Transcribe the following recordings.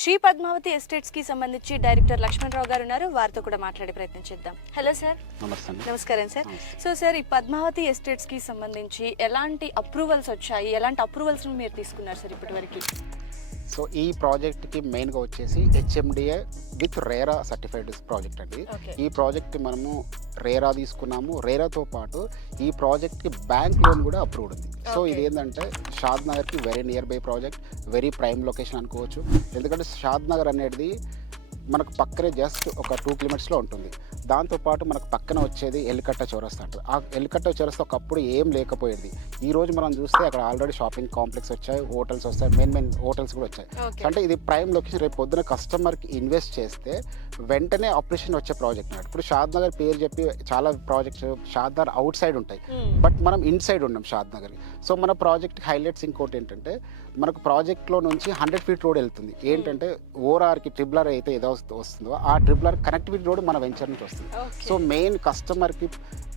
Shri Padmavati estates కి సంబంధించి director Lakshmanarao గారు ఉన్నారు, వారితో కూడా మాట్లాడే ప్రయత్నం చేద్దాం. Hello sir. నమస్కారం సార్. సో సార్, ఈ పద్మావతి ఎస్టేట్స్ కి సంబంధించి ఎలాంటి అప్రూవల్స్ వచ్చాయి, ఎలాంటి అప్రూవల్స్ మీరు తీసుకున్నారు సార్ ఇప్పటివరకు? సో ఈ ప్రాజెక్ట్కి మెయిన్గా వచ్చేసి HMDA with RERA certified project అండి. ఈ ప్రాజెక్ట్ మనము రేరా తీసుకున్నాము. రేరాతో పాటు ఈ ప్రాజెక్ట్కి బ్యాంక్ లోన్ కూడా అప్రూవ్డ్ ఉంది. సో ఇది ఏంటంటే షాద్ నగర్కి very nearby project, very prime location అనుకోవచ్చు. ఎందుకంటే షాద్ నగర్ అనేది మనకు పక్కనే జస్ట్ ఒక 2 కిలోమీటర్స్లో ఉంటుంది. దాంతోపాటు మనకు పక్కన వచ్చేది ఎల్లికట్ట చౌరస్తా అంటారు. ఆ ఎల్లికట్ట చౌరస్తా ఒకప్పుడు ఏం లేకపోయేది. ఈ రోజు మనం చూస్తే అక్కడ ఆల్రెడీ షాపింగ్ కాంప్లెక్స్ వచ్చాయి, హోటల్స్ వస్తాయి, మెయిన్ హోటల్స్ కూడా వచ్చాయి. అంటే ఇది ప్రైమ్ లొకేషన్. రేపు పొద్దున కస్టమర్కి ఇన్వెస్ట్ చేస్తే వెంటనే ఆపరేషన్ వచ్చే ప్రాజెక్ట్ అన్నట్టు. ఇప్పుడు షాద్ నగర్ పేరు చెప్పి చాలా ప్రాజెక్ట్స్ షాద్ నగర్ అవుట్ సైడ్ ఉంటాయి, బట్ మనం ఇన్ సైడ్ ఉన్నాం షాద్ నగర్. సో మన ప్రాజెక్ట్ హైలైట్స్ ఇంకోటి ఏంటంటే మనకు ప్రాజెక్ట్లో నుంచి 100 ఫీట్ రోడ్ వెళ్తుంది. ఏంటంటే ఓఆర్ఆర్కి ట్రిపుల్ ఆర్ అయితే ఏదో వస్తుందో ఆ ట్రిపుల్ ఆర్ కనెక్టివిటీ రోడ్ మన వెంచర్ నుంచి వస్తుంది. సో మెయిన్ కస్టమర్కి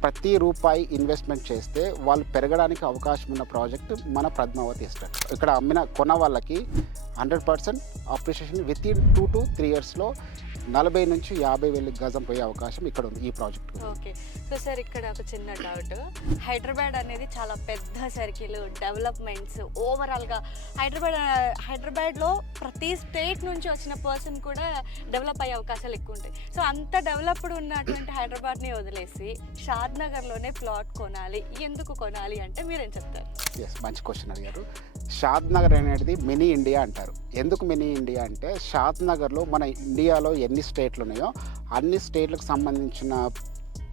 ప్రతి రూపాయి ఇన్వెస్ట్మెంట్ చేస్తే వాళ్ళు పెరగడానికి అవకాశం ఉన్న ప్రాజెక్ట్ మన పద్మావతి ఎస్టేట్. ఇక్కడ కొన్న వాళ్ళకి 100% అప్రిషియేషన్ విత్ ఇన్ 2 to 3 yearsలో 40 నుంచి 50 వేల గజం పోయే అవకాశం ఇక్కడ ఉంది ఈ ప్రాజెక్ట్. ఓకే. సో సార్, ఇక్కడ ఒక చిన్న డౌట్. హైదరాబాద్ అనేది చాలా పెద్ద సర్కిల్, డెవలప్మెంట్స్ ఓవరాల్గా హైదరాబాద్లో ప్రతి స్టేట్ నుంచి వచ్చిన పర్సన్ కూడా డెవలప్ అయ్యే అవకాశాలు ఎక్కువ ఉంటాయి. సో అంత డెవలప్డ్ ఉన్నటువంటి హైదరాబాద్ని వదిలేసి షాద్ నగర్లోనే ప్లాట్ కొనాలి, ఎందుకు కొనాలి అంటే మీరేం చెప్తారు? ఎస్, మంచి క్వశ్చన్ అడిగారు. షాద్ నగర్ అనేది మినీ ఇండియా అంటారు. ఎందుకు మినీ ఇండియా అంటే షాద్ నగర్లో మన ఇండియాలో ఎన్ని స్టేట్లు ఉన్నాయో అన్ని స్టేట్లకు సంబంధించిన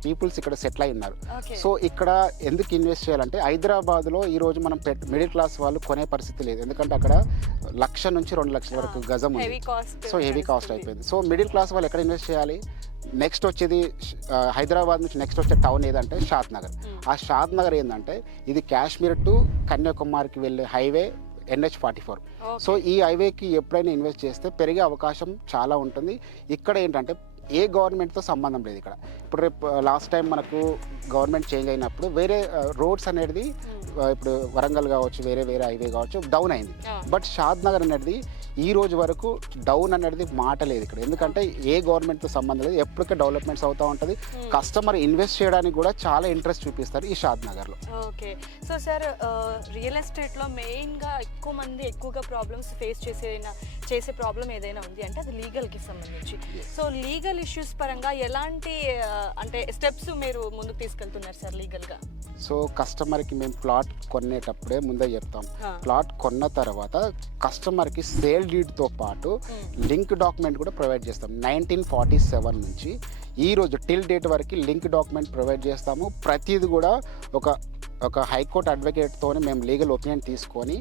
పీపుల్స్ ఇక్కడ సెటిల్ అయి ఉన్నారు. సో ఇక్కడ ఎందుకు ఇన్వెస్ట్ చేయాలంటే హైదరాబాద్లో ఈరోజు మనం మిడిల్ క్లాస్ వాళ్ళు కొనే పరిస్థితి లేదు. ఎందుకంటే అక్కడ 1,00,000 నుంచి 2,00,000 వరకు గజం ఉంది. సో హెవీ కాస్ట్ అయిపోయింది. సో మిడిల్ క్లాస్ వాళ్ళు ఎక్కడ ఇన్వెస్ట్ చేయాలి? నెక్స్ట్ వచ్చేది హైదరాబాద్ నుంచి నెక్స్ట్ వచ్చే టౌన్ ఏదంటే షాద్ నగర్. ఆ షాద్ నగర్ ఏంటంటే ఇది కాశ్మీర్ టు కన్యాకుమారికి వెళ్ళే హైవే NH-44. సో ఈ హైవేకి ఎప్పుడైనా ఇన్వెస్ట్ చేస్తే పెరిగే అవకాశం చాలా ఉంటుంది. ఇక్కడ ఏంటంటే ఏ గవర్నమెంట్తో సంబంధం లేదు. ఇక్కడ ఇప్పుడు రేపు లాస్ట్ టైం మనకు గవర్నమెంట్ చేంజ్ అయినప్పుడు వేరే రోడ్స్ అనేది ఇప్పుడు వరంగల్ కావచ్చు, వేరే హైవే కావచ్చు డౌన్ అయింది. బట్ షాద్ నగర్ అనేది ఈ రోజు వరకు డౌన్ అనేది మాట లేదు ఇక్కడ. ఎందుకంటే ఏ గవర్నమెంట్తో సంబంధం లేదు, ఎప్పటికే డెవలప్మెంట్స్ అవుతూ ఉంటుంది. కస్టమర్ ఇన్వెస్ట్ చేయడానికి కూడా చాలా ఇంట్రెస్ట్ చూపిస్తారు ఈ షాద్ నగర్లో. ఓకే. సో సార్, రియల్ ఎస్టేట్లో మెయిన్గా ఎక్కువగా ప్రాబ్లమ్స్ ఫేస్ చేసే ప్రాబ్లం ఏదైనా ఉంది అంటే అది లీగల్కి సంబంధించి. సో లీగల్ ఇష్యూస్ పరంగా ఎలాంటి అంటే స్టెప్స్ మీరు ముందుకు తీసుకెళ్తున్నారు సార్ లీగల్గా? సో కస్టమర్కి మేము ప్లాట్ కొనేటప్పుడే ముందే చెప్తాం. ప్లాట్ కొన్న తర్వాత కస్టమర్కి సేల్ డీడ్తో పాటు లింక్ డాక్యుమెంట్ కూడా ప్రొవైడ్ చేస్తాం. 1947 నుంచి ఈ రోజు టిల్ డేట్ వరకు లింక్ డాక్యుమెంట్ ప్రొవైడ్ చేస్తాము. ప్రతిది కూడా ఒక హైకోర్టు అడ్వకేట్తోనే మేము లీగల్ ఒపీనియన్ తీసుకొని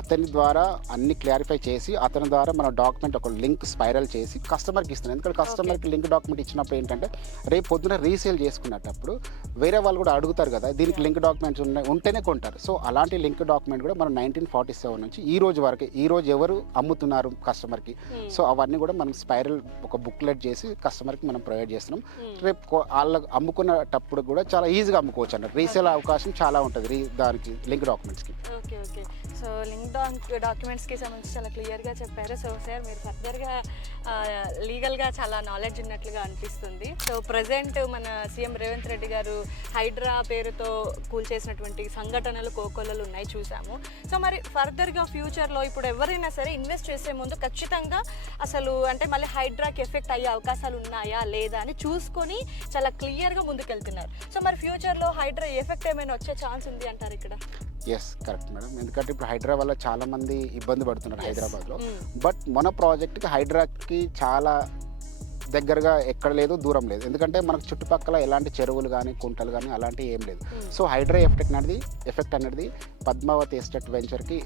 అతని ద్వారా అన్ని క్లారిఫై చేసి అతని ద్వారా మన డాక్యుమెంట్ ఒక లింక్ స్పైరల్ చేసి కస్టమర్కి ఇస్తున్నాం. ఎందుకంటే కస్టమర్కి లింక్ డాక్యుమెంట్ ఇచ్చినప్పుడు ఏంటంటే రేపు పొద్దున రీసేల్ చేసుకునేటప్పుడు వేరే వాళ్ళు కూడా అడుగుతారు కదా, దీనికి లింక్ డాక్యుమెంట్స్ ఉంటేనే కొంటారు. సో అలాంటి లింక్ డాక్యుమెంట్ కూడా మనం 1947 నుంచి ఈ రోజు వరకు ఈ రోజు ఎవరు అమ్ముతున్నారు కస్టమర్కి, సో అవన్నీ కూడా మనం స్పైరల్ ఒక బుక్లెట్ చేసి కస్టమర్కి మనం ప్రొవైడ్ చేస్తున్నాం. రేపు వాళ్ళకి అమ్ముకునేటప్పుడు కూడా చాలా ఈజీగా అమ్ముకోవచ్చు అన్నట్టు. రీసేల్ అవకాశం చాలా ఉంటుంది దానికి లింక్ డాక్యుమెంట్స్కి. ఓకే. సో లింక్ డాక్యుమెంట్స్కి సంబంధించి చాలా క్లియర్గా చెప్పారు. సో సార్, మీరు ఫర్దర్గా లీగల్గా చాలా నాలెడ్జ్ ఉన్నట్లుగా అనిపిస్తుంది. సో ప్రజెంట్ మన సీఎం రేవంత్ రెడ్డి గారు హైడ్రా పేరుతో కూల్చేసినటువంటి సంఘటనలు కోకొల్లలు ఉన్నాయి, చూసాము. సో మరి ఫర్దర్గా ఫ్యూచర్లో ఇప్పుడు ఎవరైనా సరే ఇన్వెస్ట్ చేసే ముందు ఖచ్చితంగా అసలు అంటే మళ్ళీ హైడ్రాకి ఎఫెక్ట్ అయ్యే అవకాశాలు ఉన్నాయా లేదా అని చూసుకొని చాలా క్లియర్గా ముందుకెళ్తున్నారు. సో మరి ఫ్యూచర్లో హైడ్రా ఎఫెక్ట్ ఏమైనా వచ్చే ఛాన్స్ ఉంది అంటారు ఇక్కడ? Yes, correct madam. ఎందుకంటే ఇప్పుడు హైదరాబాద్లో చాలా మంది ఇబ్బంది పడుతున్నారు హైదరాబాద్లో. బట్ మన ప్రాజెక్ట్కి హైడ్రాకి చాలా దగ్గరగా ఎక్కడ లేదు, దూరం లేదు. ఎందుకంటే మనకు చుట్టుపక్కల ఎలాంటి చెరువులు కానీ కుంటలు కానీ అలాంటివి ఏం లేదు. సో హైడ్రా ఎఫెక్ట్ అనేది పద్మావతి ఎస్టేట్ వెంచర్కి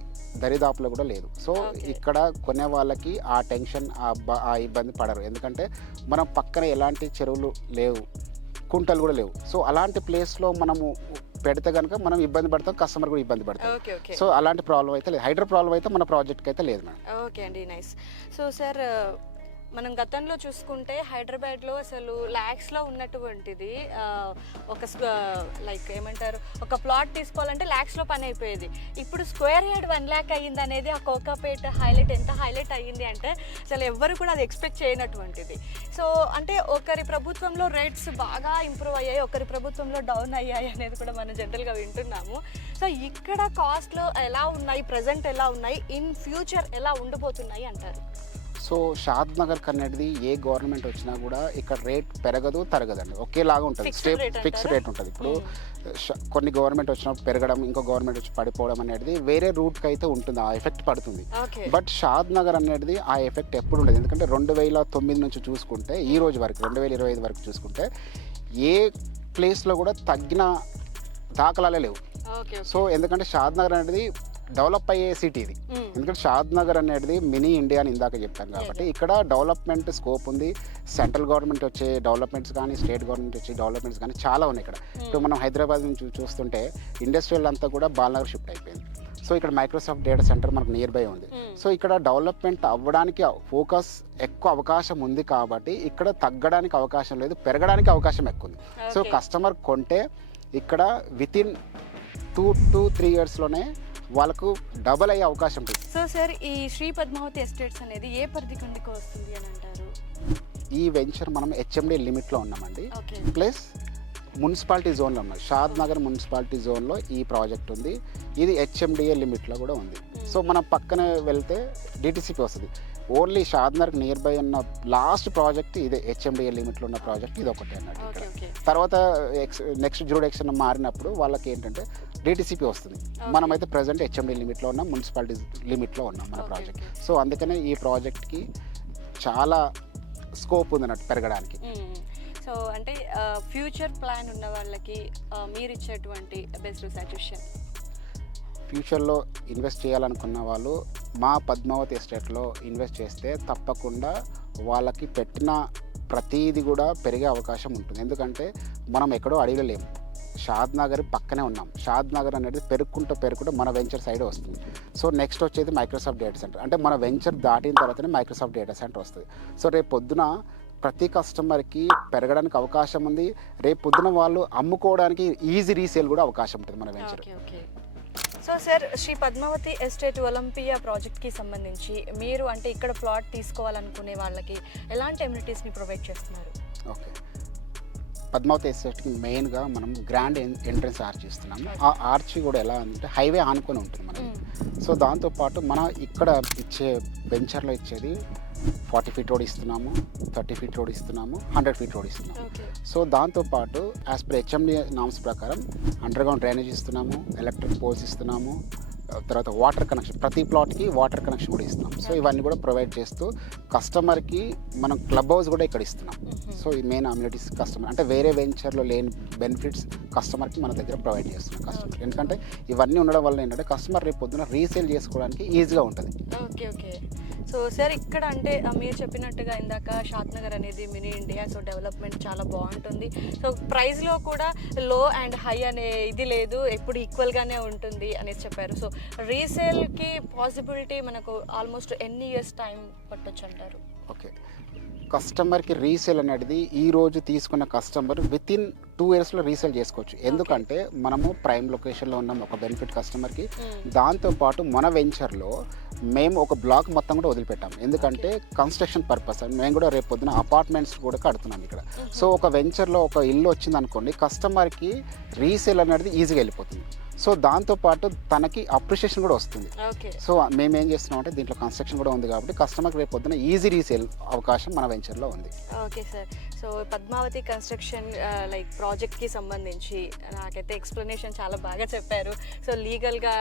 దరిదాపులో కూడా లేదు. సో ఇక్కడ కొనే వాళ్ళకి ఆ టెన్షన్ ఆ ఇబ్బంది పడరు. ఎందుకంటే మనం పక్కన ఎలాంటి చెరువులు లేవు, కుంటలు కూడా లేవు. సో అలాంటి ప్లేస్లో మనము పెడితే కనుక మనం ఇబ్బంది పడతాం, కస్టమర్ కూడా ఇబ్బంది పడతాం. సో అలాంటి ప్రాబ్లం అయితే లేదు. హైడ్రా ప్రాబ్లం అయితే మన ప్రాజెక్ట్కి అయితే లేదు మేడం. ఓకే అండి, నైస్. సో సార్, మనం గతంలో చూసుకుంటే హైదరాబాద్లో అసలు ల్యాక్స్లో ఉన్నటువంటిది ఒక లైక్ ఏమంటారు, ఒక ప్లాట్ తీసుకోవాలంటే ల్యాక్స్లో పని అయిపోయేది. ఇప్పుడు స్క్వేర్ యార్డ్ 1 lakh అయ్యింది అనేది ఆ కోకాపేట హైలైట్ ఎంత హైలైట్ అయ్యింది అంటే అసలు ఎవ్వరు కూడా అది ఎక్స్పెక్ట్ చేయనటువంటిది. సో అంటే ఒకరి ప్రభుత్వంలో రేట్స్ బాగా ఇంప్రూవ్ అయ్యాయి, ఒకరి ప్రభుత్వంలో డౌన్ అయ్యాయి అనేది కూడా మనం జనరల్గా వింటున్నాము. సో ఇక్కడ కాస్ట్లు ఎలా ఉన్నాయి, ప్రజెంట్ ఎలా ఉన్నాయి, ఇన్ ఫ్యూచర్ ఎలా ఉండబోతున్నాయి అంటారు? సో షాద్ నగర్ అనేది ఏ గవర్నమెంట్ వచ్చినా కూడా ఇక్కడ రేట్ పెరగదు తరగదండి, ఒకేలాగా ఉంటుంది, ఫిక్స్డ్ రేట్ ఉంటుంది. ఇప్పుడు కొన్ని గవర్నమెంట్ వచ్చినప్పుడు పెరగడం, ఇంకో గవర్నమెంట్ వచ్చి పడిపోవడం అనేది వేరే రూట్కి అయితే ఉంటుంది, ఆ ఎఫెక్ట్ పడుతుంది. బట్ షాద్ నగర్ అనేది ఆ ఎఫెక్ట్ ఎప్పుడు ఉండదు. ఎందుకంటే 2009 నుంచి చూసుకుంటే ఈ రోజు వరకు 2025 వరకు చూసుకుంటే ఏ ప్లేస్లో కూడా తగ్గిన దాఖలాలే లేవు. సో ఎందుకంటే షాద్ నగర్ అనేది డెవలప్ అయ్యే సిటీ ఇది. ఎందుకంటే షాద్ నగర్ అనేది మినీ ఇండియా అని ఇందాక చెప్పాను కాబట్టి ఇక్కడ డెవలప్మెంట్ స్కోప్ ఉంది. సెంట్రల్ గవర్నమెంట్ వచ్చే డెవలప్మెంట్స్ కానీ, స్టేట్ గవర్నమెంట్ వచ్చే డెవలప్మెంట్స్ కానీ చాలా ఉన్నాయి ఇక్కడ. ఇప్పుడు మనం హైదరాబాద్ నుంచి చూస్తుంటే ఇండస్ట్రియల్ అంతా కూడా బాలనగర్ షిఫ్ట్ అయిపోయింది. సో ఇక్కడ మైక్రోసాఫ్ట్ డేటా సెంటర్ మనకు నియర్ బై ఉంది. సో ఇక్కడ డెవలప్మెంట్ అవ్వడానికి ఫోకస్ ఎక్కువ అవకాశం ఉంది కాబట్టి ఇక్కడ తగ్గడానికి అవకాశం లేదు, పెరగడానికి అవకాశం ఎక్కువ ఉంది. సో కస్టమర్ కొంటే ఇక్కడ వితిన్ 2 to 3 yearsలోనే వాళ్ళకు డబల్ అయ్యే అవకాశం ఉంటుంది. సో సార్, ఈ శ్రీ పద్మావతి ఎస్టేట్స్ అనేది ఏ పరిధి కిందకి వస్తుంది అని అంటారు? ఈ వెంచర్ మనం హెచ్ఎండి లిమిట్లో ఉన్నామండి, ప్లస్ మున్సిపాలిటీ జోన్లో ఉన్నాం. షాద్ నగర్ మున్సిపాలిటీ జోన్లో ఈ ప్రాజెక్ట్ ఉంది. ఇది హెచ్ఎండిఏ లిమిట్లో కూడా ఉంది. సో మనం పక్కన వెళ్తే డిటిసిపి వస్తుంది. Only Shad Nagar near by ఉన్న లాస్ట్ ప్రాజెక్ట్ ఇదే, హెచ్ఎండిఏ లిమిట్లో ఉన్న ప్రాజెక్ట్ ఇది ఒకటే అన్నట్టు. ఇక్కడ తర్వాత నెక్స్ట్ జ్యూరిడిక్షన్ మారినప్పుడు వాళ్ళకి ఏంటంటే డిటిసిపి వస్తుంది. మనమైతే ప్రజెంట్ హెచ్ఎండి లిమిట్లో ఉన్నాం, మున్సిపాలిటీ లిమిట్లో ఉన్నాం మన ప్రాజెక్ట్. సో అందుకనే ఈ ప్రాజెక్ట్కి చాలా స్కోప్ ఉంది అన్నట్టు పెరగడానికి. సో అంటే ఫ్యూచర్ ప్లాన్ ఉన్న వాళ్ళకి మీరు ఇచ్చేటువంటి బెస్ట్ సజెషన్? ఫ్యూచర్లో ఇన్వెస్ట్ చేయాలనుకున్న వాళ్ళు మా పద్మావతి ఎస్టేట్లో ఇన్వెస్ట్ చేస్తే తప్పకుండా వాళ్ళకి పెట్టిన ప్రతీది కూడా పెరిగే అవకాశం ఉంటుంది. ఎందుకంటే మనం ఎక్కడో అడవిలో లేము, షాద్ నగర్ పక్కనే ఉన్నాం. షాద్ నగర్ అనేది పెరుగుకుంటూ మన వెంచర్ సైడ్ వస్తుంది. సో నెక్స్ట్ వచ్చేది మైక్రోసాఫ్ట్ డేటా సెంటర్. అంటే మన వెంచర్ దాటిన తర్వాతనే మైక్రోసాఫ్ట్ డేటా సెంటర్ వస్తుంది. సో రేపు పొద్దున ప్రతి కస్టమర్కి పెరగడానికి అవకాశం ఉంది. రేపు పొద్దున వాళ్ళు అమ్ముకోవడానికి ఈజీ రీసేల్ కూడా అవకాశం ఉంటుంది మన venture. So sir, Shri Padmavathi estate Olympia ప్రాజెక్ట్కి సంబంధించి మీరు అంటే ఇక్కడ ప్లాట్ తీసుకోవాలనుకునే వాళ్ళకి ఎలాంటి ఎమ్యూనిటీస్ని ప్రొవైడ్ చేస్తున్నారు? ఓకే, పద్మావతి ఎస్టేట్కి మెయిన్గా మనం గ్రాండ్ ఎంట్రన్స్ ఆర్చ్ ఇస్తున్నాము. ఆ ఆర్చ్ కూడా ఎలా అంటే హైవే ఆనుకొని ఉంటుంది మనం. సో దాంతోపాటు మన ఇక్కడ ఇచ్చే వెంచర్లో ఇచ్చేది 40 feet రోడ్ ఇస్తున్నాము, 30 feet రోడ్ ఇస్తున్నాము, 100 feet రోడ్ ఇస్తున్నాము. సో దాంతోపాటు యాజ్ పర్ హెచ్ఎండి నామ్స్ ప్రకారం అండర్గ్రౌండ్ డ్రైనేజ్ ఇస్తున్నాము, ఎలక్ట్రిక్ పోల్స్ ఇస్తున్నాము, తర్వాత వాటర్ కనెక్షన్, ప్రతి ప్లాట్కి వాటర్ కనెక్షన్ కూడా ఇస్తున్నాం. సో ఇవన్నీ కూడా ప్రొవైడ్ చేస్తూ కస్టమర్కి మనం క్లబ్ హౌస్ కూడా ఇక్కడ ఇస్తున్నాం. సో ఈ మెయిన్ అమ్యూనిటీస్ కస్టమర్ అంటే వేరే వెంచర్లో లేని బెనిఫిట్స్ కస్టమర్కి మన దగ్గర ప్రొవైడ్ చేస్తున్నాం కస్టమర్. ఎందుకంటే ఇవన్నీ ఉండడం వల్ల ఏంటంటే కస్టమర్ రేపు పొద్దున రీసేల్ చేసుకోవడానికి ఈజీగా ఉంటుంది. ఓకే. సో సార్, ఇక్కడ అంటే మీరు చెప్పినట్టుగా ఇందాక షాద్ నగర్ అనేది మినీ ఇండియా, సో డెవలప్మెంట్ చాలా బాగుంటుంది. సో ప్రైస్లో కూడా లో అండ్ హై అనే ఇది లేదు, ఎప్పుడు ఈక్వల్గానే ఉంటుంది అనేది చెప్పారు. సో రీసేల్కి పాసిబిలిటీ మనకు ఆల్మోస్ట్ ఎన్ని ఇయర్స్ టైం పట్టొచ్చు అంటారు? ఓకే, కస్టమర్కి రీసేల్ అనేది ఈరోజు తీసుకున్న కస్టమర్ వితిన్ 2 yearsలో రీసేల్ చేసుకోవచ్చు. ఎందుకంటే మనము ప్రైమ్ లొకేషన్లో ఉన్నాం ఒక బెనిఫిట్ కస్టమర్కి. దాంతోపాటు మన వెంచర్లో మేము ఒక బ్లాక్ మొత్తం కూడా వదిలిపెట్టాం. ఎందుకంటే కన్స్ట్రక్షన్ పర్పస్ మేము కూడా రేపు పొద్దున అపార్ట్మెంట్స్ కూడా కడుతున్నాం ఇక్కడ. సో ఒక వెంచర్లో ఒక ఇల్లు వచ్చింది అనుకోండి, కస్టమర్కి రీసేల్ అనేది ఈజీగా వెళ్ళిపోతుంది. సో దాంతోపాటు తనకి అప్రిషియేషన్ కూడా వస్తుంది. సో మేము ఏం చేస్తున్నాం అంటే దీంట్లో కన్స్ట్రక్షన్ కూడా ఉంది కాబట్టి కస్టమర్కి రేపు పొద్దున ఈజీ రీసేల్ అవకాశం మన వెంచర్లో ఉంది. Okay sir, so Padmavathi construction like ప్రాజెక్ట్కి సంబంధించి నాకైతే ఎక్స్ప్లెనేషన్ చాలా బాగా చెప్పారు. సో లీగల్గా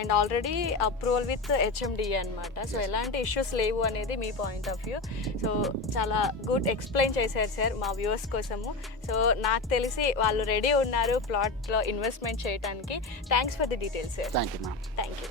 and already approval with HMDA అనమాట. సో ఎలాంటి ఇష్యూస్ లేవు అనేది మీ పాయింట్ ఆఫ్ వ్యూ. సో చాలా గుడ్ ఎక్స్ప్లెయిన్ చేశారు సార్ మా వ్యూవర్స్ కోసము. సో నాకు తెలిసి వాళ్ళు రెడీ ఉన్నారు ప్లాట్లో ఇన్వెస్ట్మెంట్ చేయడానికి. Thanks for the details sir. Thank you ma'am. Thank you.